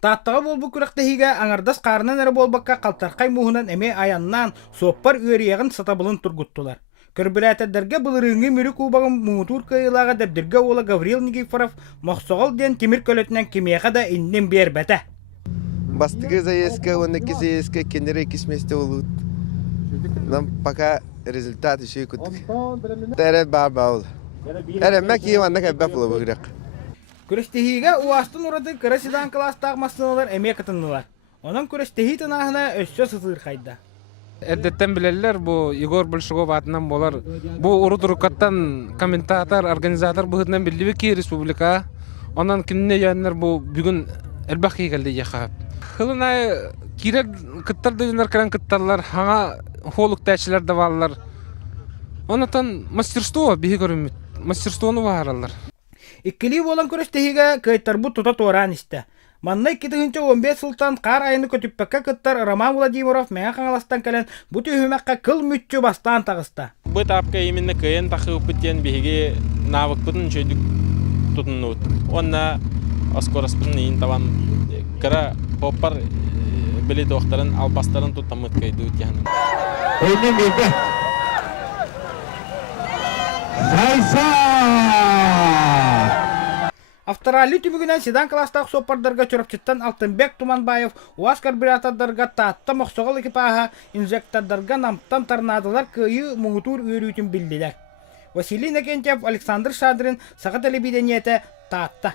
Таттаға болбу күрәктәһигә аңардас карынан әрі болбакка калтаркай муһунан эме аяннан соппар үөрияғын сатабылын тургуттулар. Көрбүләтәдәргә былырыңы мүрү кубагын муутур кыйлага дәбдиргә ола Гавриил Никифоров мохсоғол ден тимир көлөтнән кимияға да иннен бер бәтә. Бастыгы заездка, он на заездка, кеннеры кисместе улут. Нам пока результат еще куток. Терет бабаул. Эремек еванна кайбафлы буграк. Күрәстәһигә уастын урады кырасыдан класстагы массалар эме кытыннылар. Онан күрәстәһи тынахына өссө сытыр кайда. Эрдеттен билелер бу Егор Большого атынан болар. Бу урудурукаттан комментатор, организатор быһытынан билдиби ки республика. Онан кинне яннар бу бүгүн элбахи келди яхап. Хылына кирек кыттар дегендер келен кыттарлар, хаңа холук тәчләр да баллар. Онатан мастерство биһи көрүмүт. Мастерствону баралар. Иккили болан көрәстәһигә кайтарбу тута торан истә. Маннай 2015 сылтан кар айыны көтүппәккә кыттар Роман Владимиров мәңә каңаластан келен бу төһүмәккә кыл мүтчү бастан тагыста. Бу тапка именно кыйын тахып битен биһиге навык бүтүн чөйдүк тутунут. Онна аскораспын ин табан кара поппар били дохтарын албастарын тутамыт кайды үтән. Эйнен бирде. Авторали түбүгүнен седан класстагы соппардарга чурапчыттан Алтынбек Туманбаев УАЗ карбюратордарга татта мохсоғол экипажа инжектордарга намтан торнадолар кыйы муңутур үйрүтүн билдилер. Василий Накентьев, Александр Шадрин, Саха телевидениете, Татта.